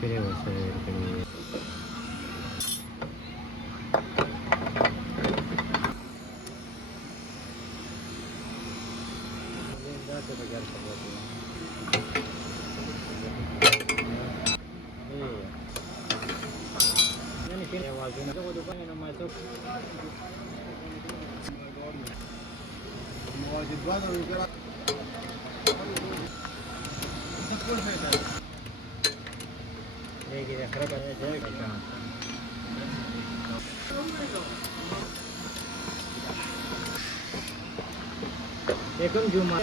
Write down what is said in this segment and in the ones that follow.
شوی ورسره ورکړي. एकम जुमा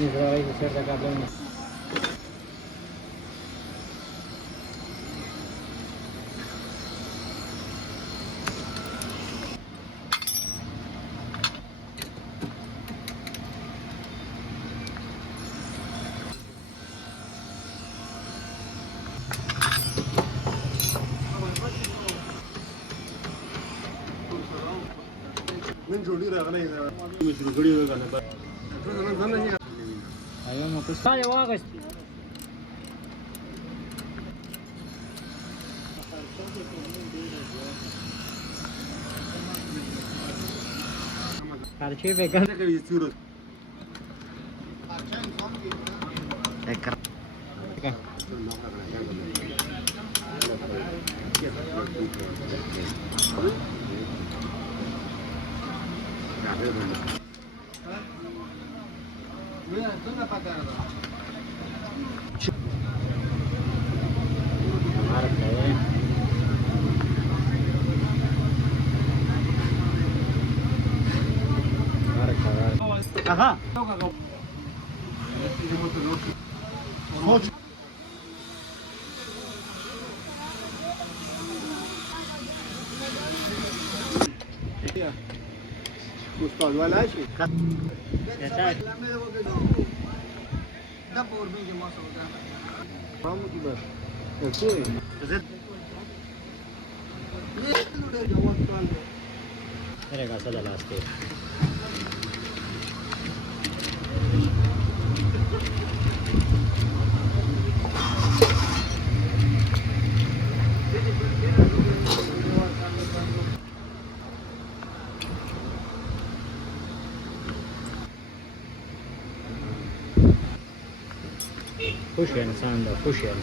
ini selalu saya kabel ini. من جوړی راغلی مې شروع کړی و کنه ayo mau ke saya wagas karche vegan کوي صورت ekar Aha. استاد ولا شيء دبور بيجي مصر فهمت بس اوكي Mira casa de las que Pushen sanda pushen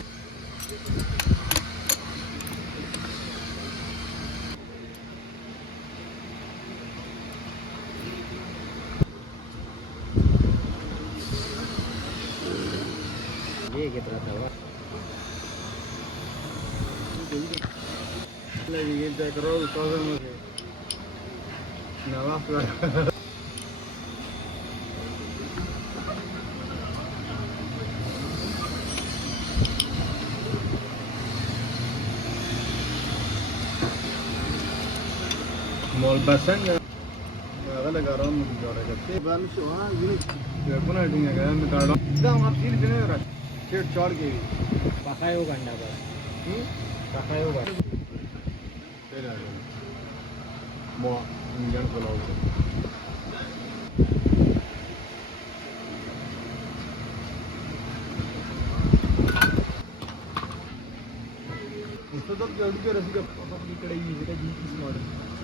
ये trata va لا يجي تكرار صادم نواف مول بسنگ غلا گرام جوړه کړي باندې شو ها یو کونه ډینګه ګرام کارډو دا هم خپل دې نه راځي چیر چاړ کې pakai ganda ba pakai ganda तेरा मो इंजन खोलाओ उसको तो जल्दी के रसी का अपनी कड़ाई है का जी किस मॉडल